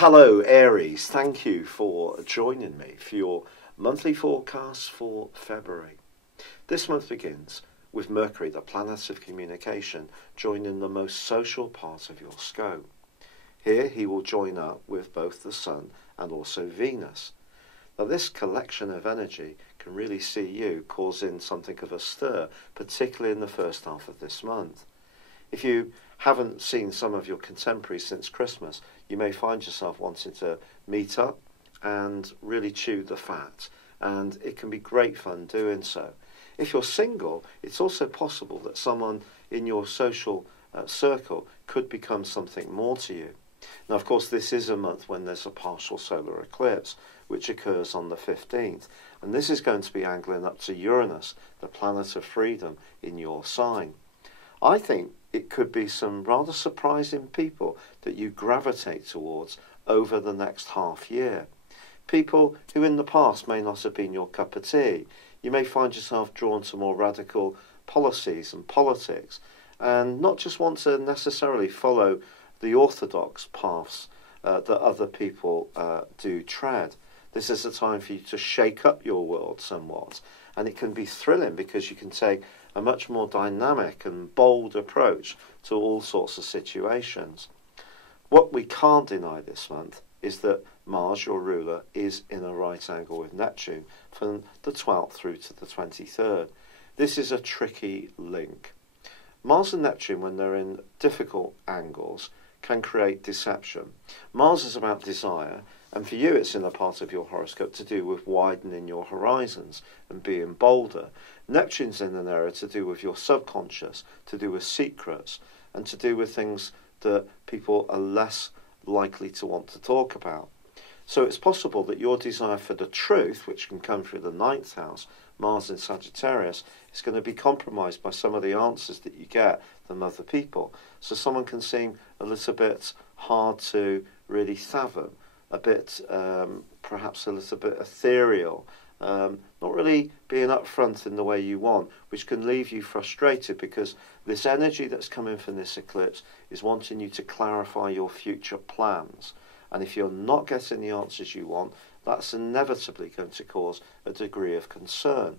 Hello Aries, thank you for joining me for your monthly forecast for February. This month begins with Mercury, the planet of communication, joining the most social part of your scope. Here he will join up with both the Sun and also Venus. Now this collection of energy can really see you causing something of a stir, particularly in the first half of this month. If you haven't seen some of your contemporaries since Christmas, you may find yourself wanting to meet up and really chew the fat, and it can be great fun doing so. If you're single, it's also possible that someone in your social circle could become something more to you. Now, of course, this is a month when there's a partial solar eclipse, which occurs on the 15th, and this is going to be angling up to Uranus, the planet of freedom, in your sign. I think it could be some rather surprising people that you gravitate towards over the next half year. People who in the past may not have been your cup of tea. You may find yourself drawn to more radical policies and politics, and not just want to necessarily follow the orthodox paths that other people do tread. This is a time for you to shake up your world somewhat, and it can be thrilling because you can take a much more dynamic and bold approach to all sorts of situations. What we can't deny this month is that Mars, your ruler, is in a right angle with Neptune from the 12th through to the 23rd. This is a tricky link. Mars and Neptune, when they're in difficult angles, can create deception. Mars is about desire, and for you it's in a part of your horoscope to do with widening your horizons and being bolder. Neptune's in an area to do with your subconscious, to do with secrets, and to do with things that people are less likely to want to talk about. So it's possible that your desire for the truth, which can come through the 9th house, Mars in Sagittarius, is going to be compromised by some of the answers that you get from other people. So someone can seem a little bit hard to really fathom, a bit, perhaps a little bit ethereal, not really being upfront in the way you want, which can leave you frustrated because this energy that's coming from this eclipse is wanting you to clarify your future plans. And if you're not getting the answers you want, that's inevitably going to cause a degree of concern.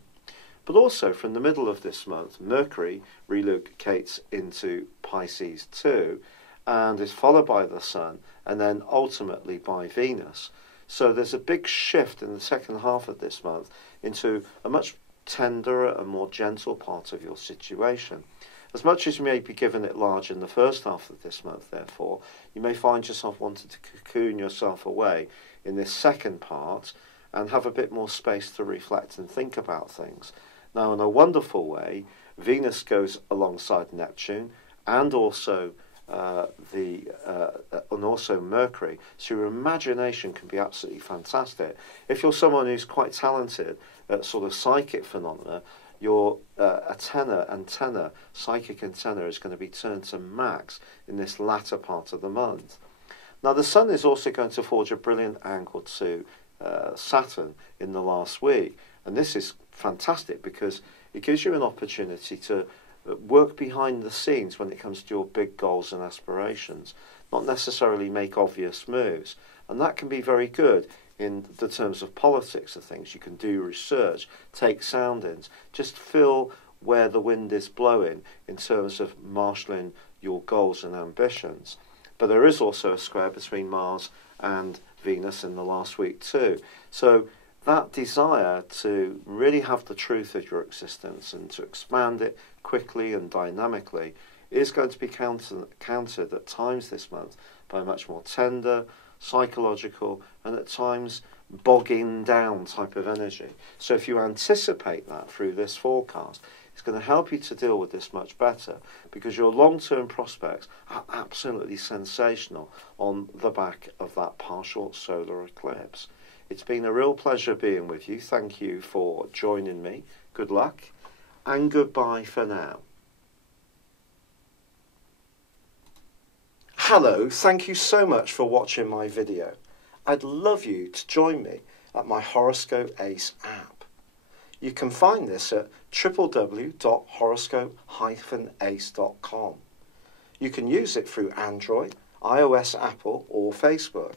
But also, from the middle of this month, Mercury relocates into Pisces too, and is followed by the Sun, and then ultimately by Venus. So there's a big shift in the second half of this month into a much tenderer and more gentle part of your situation. As much as you may be given it large in the first half of this month, therefore, you may find yourself wanting to cocoon yourself away in this second part and have a bit more space to reflect and think about things. Now, in a wonderful way, Venus goes alongside Neptune and also Mercury, so your imagination can be absolutely fantastic. If you're someone who's quite talented at sort of psychic phenomena, your psychic antenna is going to be turned to max in this latter part of the month. Now the Sun is also going to forge a brilliant angle to Saturn in the last week, and this is fantastic because it gives you an opportunity to work behind the scenes when it comes to your big goals and aspirations, not necessarily make obvious moves. And that can be very good in the terms of politics of things. You can do research, take soundings, just feel where the wind is blowing in terms of marshalling your goals and ambitions. But there is also a square between Mars and Venus in the last week too. So that desire to really have the truth of your existence and to expand it quickly and dynamically is going to be countered at times this month by a much more tender, psychological, and at times bogging down type of energy. So if you anticipate that through this forecast, it's going to help you to deal with this much better because your long-term prospects are absolutely sensational on the back of that partial solar eclipse. It's been a real pleasure being with you. Thank you for joining me. Good luck and goodbye for now. Hello, thank you so much for watching my video. I'd love you to join me at my Horoscope Ace app. You can find this at www.horoscope-ace.com. You can use it through Android, iOS, Apple or Facebook.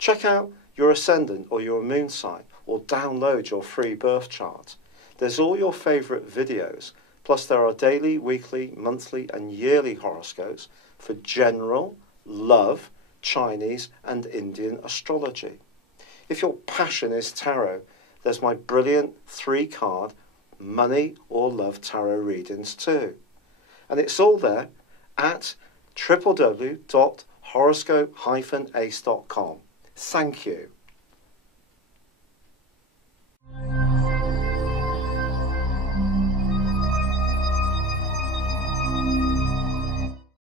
Check out your ascendant or your moon sign, or download your free birth chart. There's all your favourite videos, plus there are daily, weekly, monthly and yearly horoscopes for general, love, Chinese and Indian astrology. If your passion is tarot, there's my brilliant 3-card money or love tarot readings too. And it's all there at www.horoscope-ace.com. Thank you.